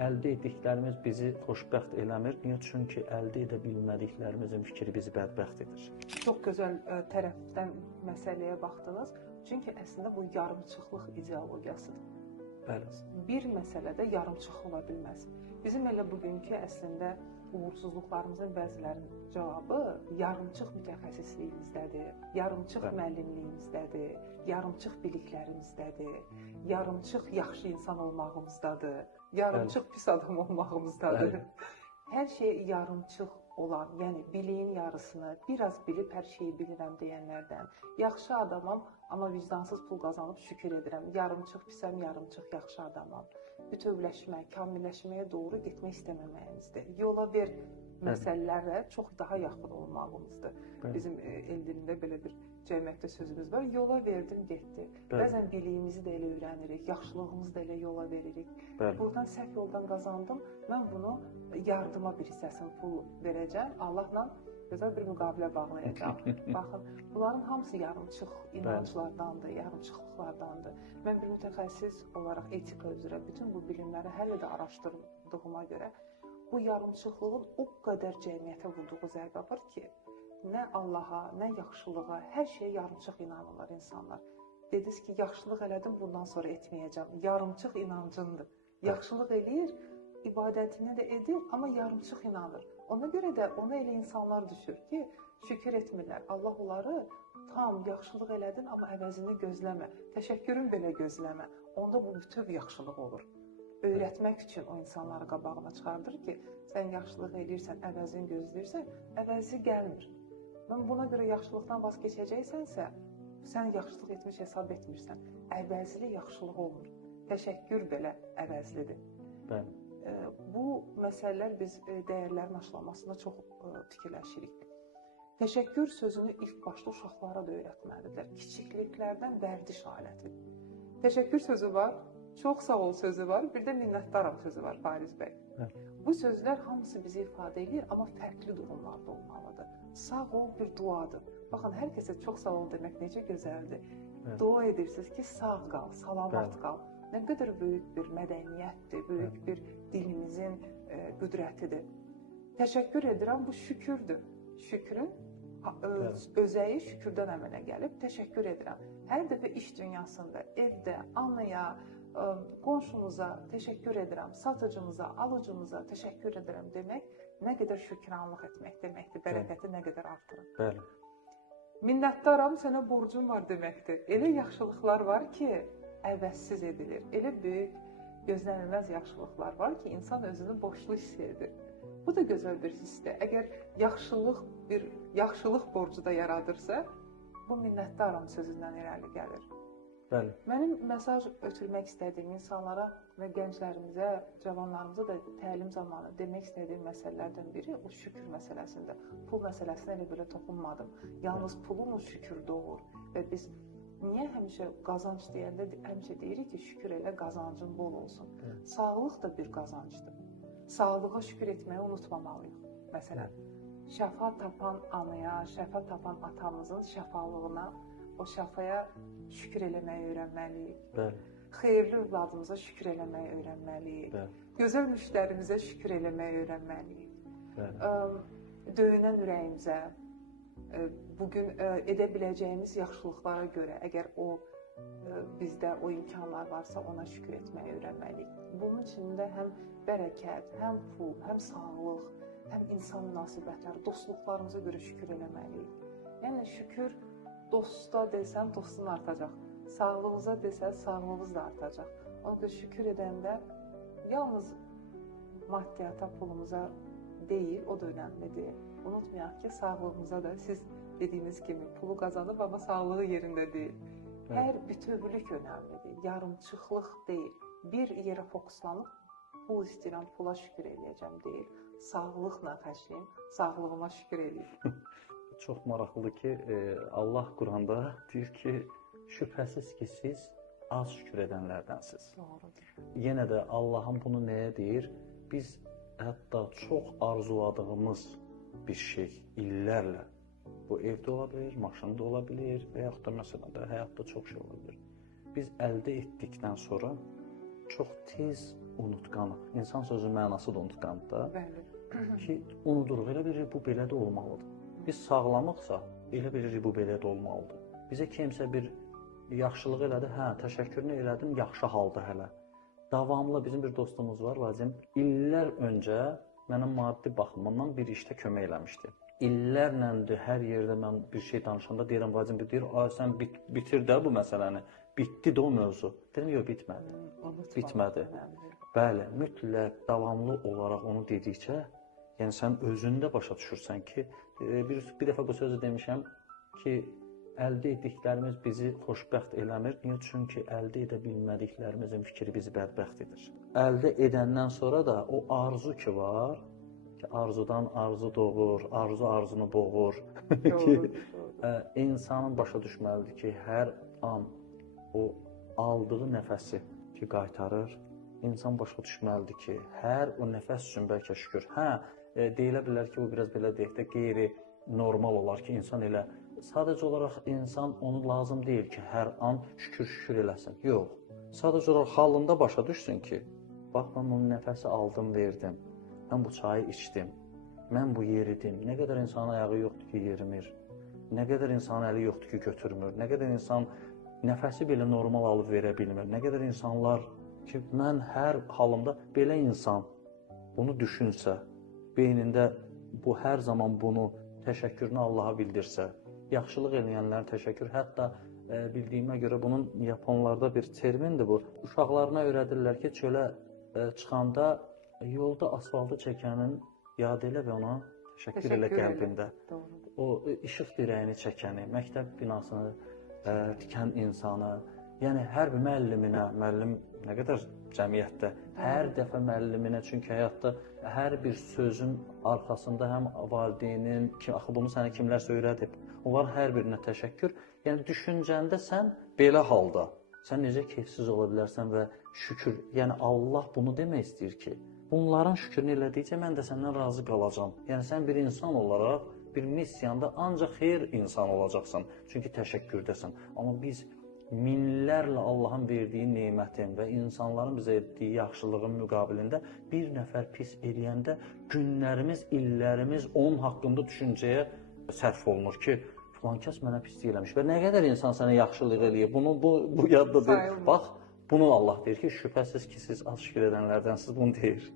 əldə etdiklərimiz bizi xoşbəxt eləmir. Niyə? Çünki əldə edə bilmədiklərimizin fikri bizi bədbəxt edir. Çox gözəl tərəfdən məsələyə baxdınız. Çünki əslində bu yarımçıqlıq ideologiyasıdır. Bəli. Bir məsələdə yarımçıq ola bilməz. Bizim elə bugünkü əslində uğursuzluqlarımızın bəzilərinin cavabı yarımçıq mütəxəssisliyimizdədir, yarımçıq müəllimliyimizdədir, yarımçıq biliklərimizdədir, yarımçıq yaxşı insan olmağımızdadır, yarımçıq pis adam olmağımızdadır. Hər şey yarımçıq olan, yəni biliyin yarısını, biraz bilib hər şeyi bilirəm deyənlərdən, yaxşı adamam, amma vicdansız pul qazanıb şükür edirəm, yarımçıq pisəm, yarımçıq yaxşı adamam. Bütövləşmək, kamilləşməyə doğru getmək istəməməyimizdir. Yola ver məsələlərlə çox daha yaxın olmağımızdır. Bizim el dilində belə bir cəmiyyətdə sözümüz var. Yola verdim, getdi. Bəzən biliyimizi də elə öyrənirik, yaxşılığımızı da elə yola veririk. Buradan səhv yoldan qazandım, mən bunu yardıma bir hissəsini pul verəcəm, Allahla gözəl bir müqavilə bağlayacağam. Baxın, bunların hamısı yarımçıq inanclardandır, yarımçıqlıqlardandır. Mən bir mütəxəssis olaraq etika üzrə bütün bu bilimləri hələ də araşdırdığıma görə bu yarımçıqlığın o qədər cəmiyyətə vurduğu zərbə var ki, nə Allaha, nə yaxşılığa, hər şeyə yarımçıq inanırlar insanlar. Dediniz ki, yaxşılıq elədim, bundan sonra etməyəcəm. Yarımçıq inancındır. Yaxşılıq eləyir, ibadətini də edir, amma yarımçıq inanır. Ona görə də ona elə insanlar düşür ki, şükür etmirlər. Allah onları tam yaxşılıq elədin, amma əvəzini gözləmə. Təşəkkürün belə gözləmə. Onda bu bütöv yaxşılıq olur. Öyrətmək üçün o insanları qabağına çıxardır ki, sən yaxşılıq eləyirsən, əvəzini gözləyirsən, əvəzi gəlmir. Mən buna görə yaxşılıqdan vaz keçəcəksənsə, sən yaxşılıq etmiş hesab etmirsən. Əvəzli yaxşılıq olmur. Təşəkkür belə əvəzlidir. Bəli. Bu məsələlər biz dəyərlərin aşılamasında çox fikirləşirik. Təşəkkür sözünü ilk başda uşaqlara da öyrətməlidirlər. Kiçikliklərdən vərdiş aləti. Təşəkkür sözü var, çox sağ ol sözü var, bir də minnətdaram sözü var Fariz bəy. Bu sözlər hamısı bizi ifadə edir, amma fərqli durumlarda olmalıdır. Sağ ol bir duadır. Baxın, hər kəsə çox sağ ol demək necə gözəldir. Dua edirsiniz ki, sağ qal, salamat qal. Nə qədər böyük bir mədəniyyətdir, böyük bir dilimizin qüdrətidir. Təşəkkür edirəm, bu şükürdür. Şükrün özəyi şükürdən əmələ gəlib, təşəkkür edirəm. Hər dəfə iş dünyasında, evdə, anaya, qonşumuza təşəkkür edirəm, satıcımıza, alıcımıza təşəkkür edirəm demək, nə qədər şükranlıq etmək deməkdir, bərəkəti nə qədər artırır. Bəli. Minnətdaram, sənə borcum var deməkdir. Elə yaxşılıqlar var ki, əvəzsiz edilir. Elə böyük, gözlənilməz yaxşılıqlar var ki, insan özünü boşlu hiss edir. Bu da gözəl bir hissdir. Əgər yaxşılıq borcu da yaradırsa, bu minnətdaram sözündən irəli gəlir. Bəli. Mənim mesaj ötürmək istədiyim insanlara və gənclərimizə, cavanlarımıza da təlim zamanı demək istədiyim məsələlərdən biri o şükür məsələsində. Pul məsələsinə elə belə toxunmadım. Yalnız pulun şükür doğur və biz niyə həmişə qazanc deyəndə həmişə deyirik ki, şükür elə qazancın bol olsun. Sağlıq da bir qazancdır. Sağlığa şükür etməyi unutmamalıyıq. Məsələn, şəfa tapan anaya, şəfa tapan atamızın şəfalığına, o şəfaya şükür eləməyi öyrənməliyik. Bəli. Xeyirli övladımıza şükür eləməyi öyrənməliyik. Gözəl müştərimizə şükür eləməyi öyrənməliyik. Döyünən ürəyimizə, bugün edə biləcəyimiz yaxşılıqlara görə, əgər bizdə o imkanlar varsa, ona şükür etməyi öyrənməliyik. Bunun içində həm bərəkət, həm pul, həm sağlıq, həm insan münasibətləri, dostluqlarımıza görə şükür eləməliyik. Yəni, şükür dosta desən, dostun artacaq. Sağlığınıza desən, sağlığınız da artacaq. Ona görə şükür edəndə yalnız maddiyata, pulumuza deyil, o da önəmlidir. Unutmayaq ki, sağlığımıza da siz dediyiniz kimi pulu qazanıb, amma sağlığı yerində deyil. Hər bütövlük önəmlidir, yarımçıqlıq deyil. Bir yerə fokuslanıb, pul istəyirəm, pula şükür eləyəcəm deyil. Sağlıqla xərcləyim, sağlığıma şükür eləyim. Çox maraqlıdır ki, Allah Quranda deyir ki, şübhəsiz ki, siz az şükür edənlərdənsiz. Doğrudur. Yenə də Allahın bunu nəyə deyir? Biz hətta çox arzuladığımız bir şey illərlə, bu evdə ola bilir, maşında ola bilir və yaxud da məsələn də həyatda çox şey ola bilir. Biz əldə etdikdən sonra çox tez unutqanıq. İnsan sözünün mənası da unutqandır da. Bəli. Ki unuduruq, elə bilirik bu belə də olmalıdır. Biz sağlamıqsa, elə bilirik bu belə də olmalıdır. Bizə kimsə bir yaxşılıq elədi, hə, təşəkkürünü elədim, yaxşı halda hələ. Davamlı bizim bir dostumuz var, Vacim. İllər öncə mənə maddi baxımdan bir işdə kömək eləmişdi. İllərləndir, hər yerdə mən bir şey danışanda deyirəm, Vacim, deyir, sən bitir də bu məsələni. Bitdi də o mövzu. Dedim, yox, bitmədi. Bitmədi. Bəli, mütləq davamlı olaraq onu dedikcə, yəni sən özündə başa düşürsən ki, bir dəfə bu sözü demişəm ki, əldə etdiklərimiz bizi xoşbəxt eləmir. Niyə? Çünki əldə edə bilmədiklərimizin fikri bizi bədbəxt edir. Əldə edəndən sonra da o arzu ki var, ki arzudan arzu doğur, arzu arzunu boğur. Ki insanın başa düşməlidir ki, hər an o aldığı nəfəsi ki qaytarır. İnsan başa düşməlidir ki, hər o nəfəs üçün bəlkə şükür. Hə, deyilə bilər ki, bu biraz belə deyək də qeyri-normal olar ki, insan elə sadəcə olaraq insan onu lazım deyil ki, hər an şükür eləsin. Yox. Sadəcə olaraq halında başa düşsün ki, bax, mən onun nəfəsi aldım, verdim. Mən bu çayı içdim. Mən bu yeridim. Nə qədər insanın ayağı yoxdur ki, yerimir. Nə qədər insanın əli yoxdur ki, götürmür. Nə qədər insan nəfəsi belə normal alıb verə bilmir. Nə qədər insanlar ki, mən hər halımda belə insan bunu düşünsə, beynində bu hər zaman bunu təşəkkürünü Allaha bildirsə, yaxşılıq eləyənlərin təşəkkür, hətta bildiyimə görə bunun Yaponlarda bir termindir bu. Uşaqlarına öyrədirlər ki, çölə çıxanda yolda asfaltı çəkənin yad elə və ona təşəkkür elə qəlbində. O işıq dirəyini çəkəni, məktəb binasını tikən insanı, yəni hər bir müəlliminə, müəllim nə qədər cəmiyyətdə, hər dəfə müəlliminə, çünki həyatda hər bir sözün arxasında həm valideynin, axı bunu sənə kimlər öyrədib, onlar hər birinə təşəkkür. Yəni düşüncəndə sən belə halda, sən necə keyfsiz ola bilərsən və şükür, yəni Allah bunu demək istəyir ki, bunların şükrünü elədikcə mən də səndən razı qalacam. Yəni sən bir insan olaraq, bir missiyanda ancaq xeyir insan olacaqsan, çünki təşəkkürdəsən. Amma biz minlərlə Allahın verdiyi nemətin və insanların bizə etdiyi yaxşılığın müqabilində bir nəfər pis eləyəndə günlərimiz, illərimiz onun haqqında düşüncəyə sərf olunur ki, filankəs mənə pislik eləmiş və nə qədər insan sənə yaxşılıq eləyir, bu yadda deyil. Bax, bunu Allah deyir ki, şübhəsiz ki, siz az şükür edənlərdənsiniz, bunu deyir.